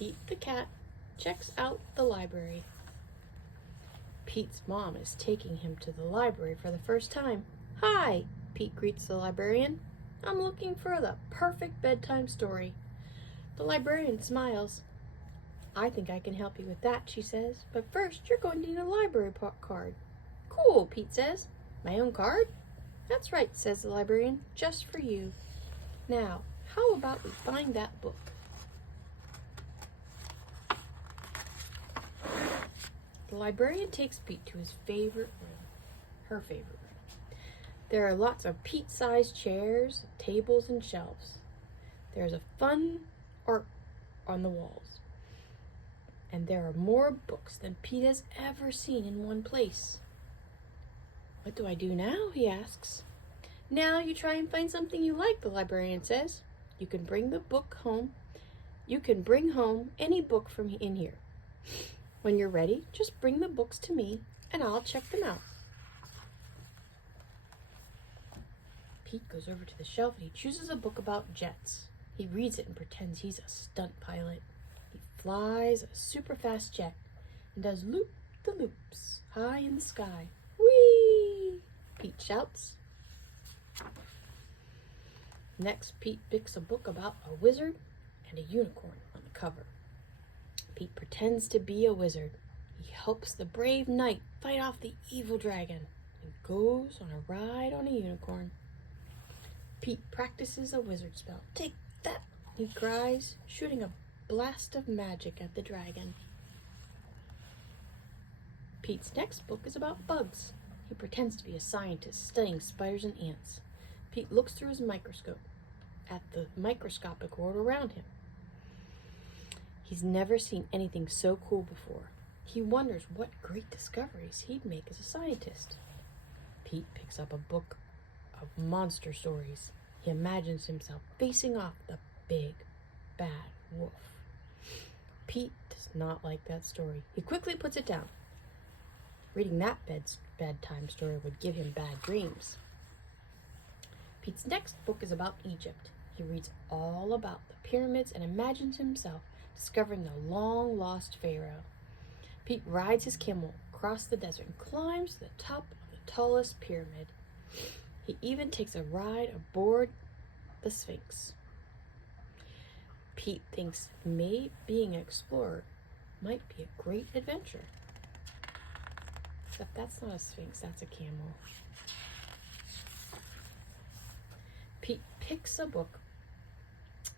Pete the cat checks out the library. Pete's mom is taking him to the library for the first time. "Hi," Pete greets the librarian. "I'm looking for the perfect bedtime story." The librarian smiles. "I think I can help you with that," she says. "But first, you're going to need a library card." "Cool," Pete says. "My own card?" "That's right," says the librarian. "Just for you. Now, how about we find that book?" The librarian takes Pete to his favorite room, her favorite room. There are lots of Pete-sized chairs, tables, and shelves. There's a fun art on the walls. And there are more books than Pete has ever seen in one place. "What do I do now?" he asks. "Now you try and find something you like," the librarian says. You can bring home any book from in here. When you're ready, just bring the books to me and I'll check them out." Pete goes over to the shelf and he chooses a book about jets. He reads it and pretends he's a stunt pilot. He flies a super fast jet and does loop-the-loops high in the sky. "Whee!" Pete shouts. Next, Pete picks a book about a wizard and a unicorn on the cover. Pete pretends to be a wizard. He helps the brave knight fight off the evil dragon and goes on a ride on a unicorn. Pete practices a wizard spell. "Take that!" he cries, shooting a blast of magic at the dragon. Pete's next book is about bugs. He pretends to be a scientist studying spiders and ants. Pete looks through his microscope at the microscopic world around him. He's never seen anything so cool before. He wonders what great discoveries he'd make as a scientist. Pete picks up a book of monster stories. He imagines himself facing off the big, bad wolf. Pete does not like that story. He quickly puts it down. Reading that bedtime story would give him bad dreams. Pete's next book is about Egypt. He reads all about the pyramids and imagines himself discovering the long-lost pharaoh. Pete rides his camel across the desert and climbs to the top of the tallest pyramid. He even takes a ride aboard the Sphinx. Pete thinks being an explorer might be a great adventure. Except that's not a Sphinx, that's a camel. Pete picks a book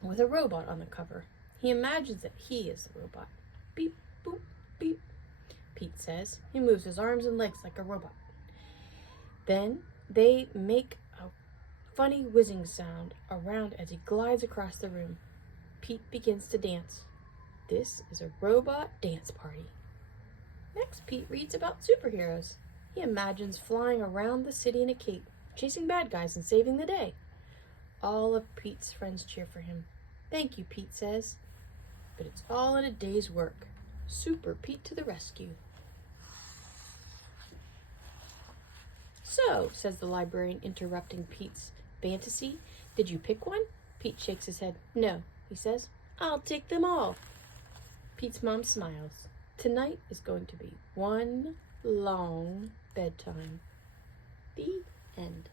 with a robot on the cover. He imagines that he is the robot. "Beep, boop, beep," Pete says. He moves his arms and legs like a robot. Then they make a funny whizzing sound around as he glides across the room. Pete begins to dance. This is a robot dance party. Next, Pete reads about superheroes. He imagines flying around the city in a cape, chasing bad guys and saving the day. All of Pete's friends cheer for him. "Thank you," Pete says. "But it's all in a day's work." Super Pete to the rescue. "So," says the librarian, interrupting Pete's fantasy, "did you pick one?" Pete shakes his head. "No," he says. "I'll take them all." Pete's mom smiles. Tonight is going to be one long bedtime. The end.